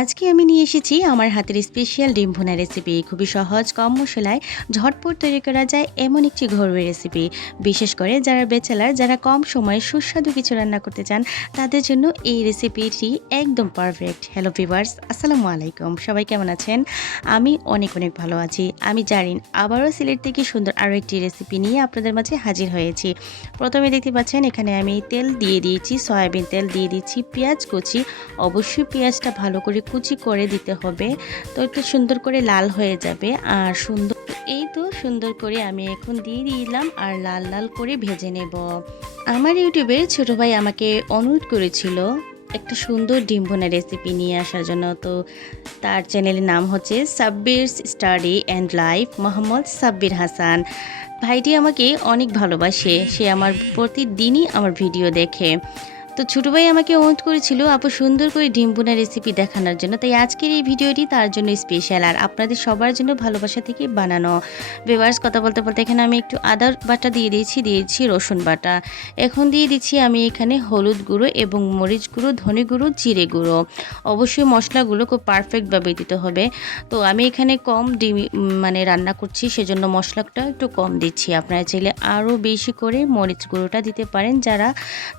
আজকে আমি নিয়ে এসেছি আমার হাতের স্পেশাল ডিম ভুনা রেসিপি। খুবই সহজ, কম মশলায় ঝটপট তৈরি করা যায় এমন একটি ঘরোয়া রেসিপি। বিশেষ করে যারা ব্যাচেলার, যারা কম সময়ে সুস্বাদু কিছু রান্না করতে চান, তাদের জন্য এই রেসিপিটি একদম পারফেক্ট। হ্যালো ভিউয়ার্স, আসসালামু আলাইকুম। সবাই কেমন আছেন? আমি অনেক ভালো আছি। আমি জারিন আবারও সিলেট থেকে সুন্দর আরও একটি রেসিপি নিয়ে আপনাদের মাঝে হাজির হয়েছি। প্রথমে দেখতে পাচ্ছেন এখানে আমি তেল দিয়ে দিয়েছি, সয়াবিন তেল দিয়ে দিচ্ছি, পেঁয়াজ কুচি। অবশ্যই পেঁয়াজটা ভালো করে কুচি করে দিতে হবে, তো একটু সুন্দর করে লাল হয়ে যাবে। আর সুন্দর করে আমি এখন দিয়ে দিলাম আর লাল লাল করে ভেজে নেব। আমার ইউটিউবে ছোট ভাই আমাকে অনুরোধ করেছিল একটা সুন্দর ডিম ভুনা রেসিপি নিয়ে আসার জন্য। তো তার চ্যানেলের নাম হচ্ছে Sabbir study and life, Mohammad Sabbir Hasan. ভাইটি আমাকে অনেক ভালোবাসে, সে আমার প্রতিদিনই আমার ভিডিও দেখে। তো ছোটো ভাই আমাকে অনুরোধ করেছিল আপু সুন্দর করে ডিম ভুনা রেসিপি দেখানোর জন্য, তাই আজকের এই ভিডিওটি তার জন্য স্পেশাল আর আপনাদের সবার জন্য ভালোবাসা থেকে বানানো। ভিউয়ার্স, কথা বলতে বলতে এখানে আমি একটু আদা বাটা দিয়েছি রসুন বাটা। এখন দিয়ে দিচ্ছি আমি এখানে হলুদ গুঁড়ো এবং মরিচ গুঁড়ো, ধনে গুঁড়ো, জিরে গুঁড়ো। অবশ্যই মশলাগুলো খুব পারফেক্টভাবে দিতে হবে। তো আমি এখানে কম ডিম রান্না করছি, সেজন্য মশলাটা একটু কম দিচ্ছি। আপনারা চাইলে আরও বেশি করে মরিচ গুঁড়োটা দিতে পারেন যারা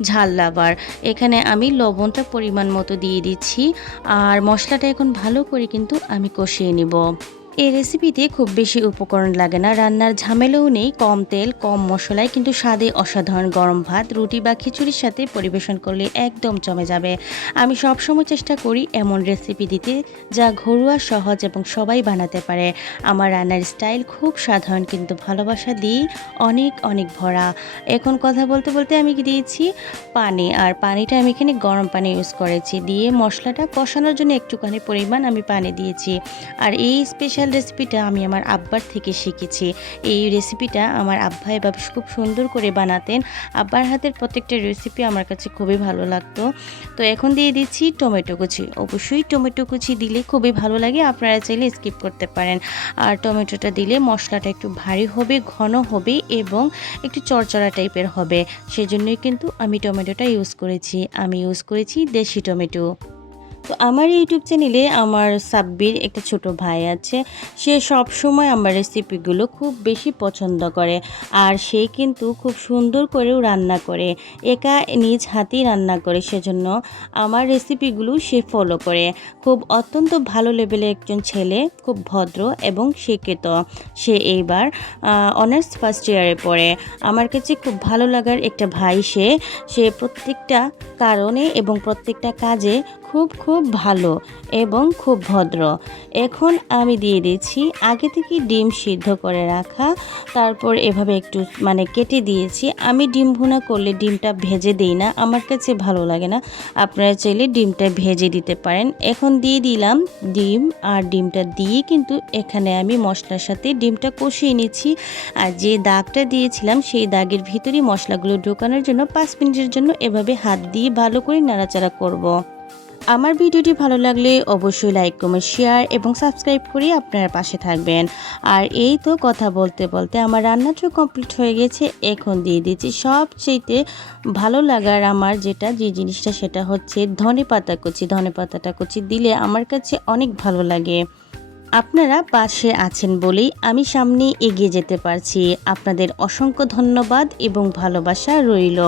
ঝাল লাভার। এখানে আমি লবণটা পরিমাণ মতো দিয়ে দিচ্ছি আর মশলাটা এখন ভালো করে কিন্তু আমি কষিয়ে নিব। এই রেসিপিতে খুব বেশি উপকরণ লাগে না, রান্নার ঝামেলাও নেই। কম তেল, কম মশলায় কিন্তু স্বাদে অসাধারণ। গরম ভাত, রুটি বা খিচুড়ির সাথে পরিবেশন করলে একদম জমে যাবে। আমি সবসময় চেষ্টা করি এমন রেসিপি দিতে যা ঘরোয়া, সহজ এবং সবাই বানাতে পারে। আমার রান্নার স্টাইল খুব সাধারণ কিন্তু ভালোবাসা দিয়ে অনেক ভরা। এখন কথা বলতে বলতে আমি দিয়েছি পানি, আর পানিটা আমি এখানে গরম পানি ইউজ করেছি। দিয়ে মশলাটা কষানোর জন্য একটুখানি পরিমাণ আমি পানি দিয়েছি। আর এই স্পেশাল রেসিপিটা আমি আমার আব্বার থেকে শিখেছি। এই রেসিপিটা আমার আব্বা এভাবে খুব সুন্দর করে বানাতেন। আব্বার হাতের প্রত্যেকটা রেসিপি আমার কাছে খুবই ভালো লাগতো। তো এখন দিয়ে দিচ্ছি টমেটো কুচি। অবশ্যই টমেটো কুচি দিলে খুবই ভালো লাগে, আপনারা চাইলে স্কিপ করতে পারেন। আর টমেটোটা দিলে মশলাটা একটু ভারী হবে, ঘন হবে এবং একটু চড়চড়া টাইপের হবে। সেজন্যই কিন্তু আমি টমেটোটা ইউজ করেছি। আমি ইউজ করেছি দেশি টমেটো। তো আমার ইউটিউব চ্যানেলে আমার সাব্বির একটা ছোট ভাই আছে, সে সব সময় আমার রেসিপিগুলো খুব বেশি পছন্দ করে। আর সে কিন্তু খুব সুন্দর করেও রান্না করে, একা নিজ হাতেই রান্না করে। সেজন্য আমার রেসিপিগুলো সে ফলো করে। খুব অত্যন্ত ভালো লেভেলের একজন ছেলে, খুব ভদ্র এবং শিক্ষিত। সে এইবার অনার্স ফার্স্ট ইয়ারে পড়ে। আমার কাছে খুব ভালো লাগার একটা ভাই সে প্রত্যেকটা কারণে এবং প্রত্যেকটা কাজে খুব ভালো এবং খুব ভদ্র। এখন আমি দিয়ে দিচ্ছি আগে থেকে ডিম সিদ্ধ করে রাখা, তারপর এভাবে একটু কেটে দিয়েছি। আমি ডিম ভুনা করলে ডিমটা ভেজে দিই না, আমার কাছে ভালো লাগে না। আপনারা চাইলে ডিমটা ভেজে দিতে পারেন। এখন দিয়ে দিলাম ডিম, আর ডিমটা দিয়ে কিন্তু এখানে আমি মশলার সাথে ডিমটা কষিয়ে নিচ্ছি। আর যে দাগটা দিয়েছিলাম সেই দাগের ভিতরেই মশলাগুলো ঢোকানোর জন্য 5 মিনিটের জন্য এভাবে হাত দিয়ে ভালো করে নাড়াচাড়া করব। আমার ভিডিওটি ভালো লাগলে অবশ্যই লাইক, কমেন্ট, শেয়ার এবং সাবস্ক্রাইব করে আপনার পাশে থাকবেন। আর এই তো কথা বলতে বলতে আমার রান্নাটা কমপ্লিট হয়ে গেছে। এখন দিয়ে দিচ্ছি সবচেয়ে ভালো লাগার আমার যে জিনিসটা, সেটা হচ্ছে ধনেপাতা কুচি। ধনেপাতাটা কুচি দিলে আমার কাছে অনেক ভালো লাগে। আপনারা পাশে আছেন বলেই আমি সামনে এগিয়ে যেতে পারছি। আপনাদের অসংখ্য ধন্যবাদ এবং ভালোবাসা রইল।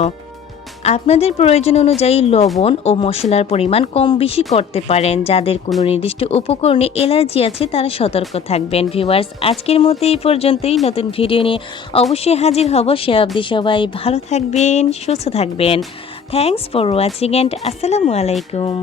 আপনাদের প্রয়োজন অনুযায়ী লবণ ও মশলার পরিমাণ কম বেশি করতে পারেন। যাদের কোনো নির্দিষ্ট উপকরণে অ্যালার্জি আছে তারা সতর্ক থাকবেন। ভিউয়ার্স, আজকের মতো এই পর্যন্তই। নতুন ভিডিও নিয়ে অবশ্যই হাজির হব। সে অবধি সবাই ভালো থাকবেন, সুস্থ থাকবেন। থ্যাংকস ফর ওয়াচিং অ্যান্ড আসসালামু আলাইকুম।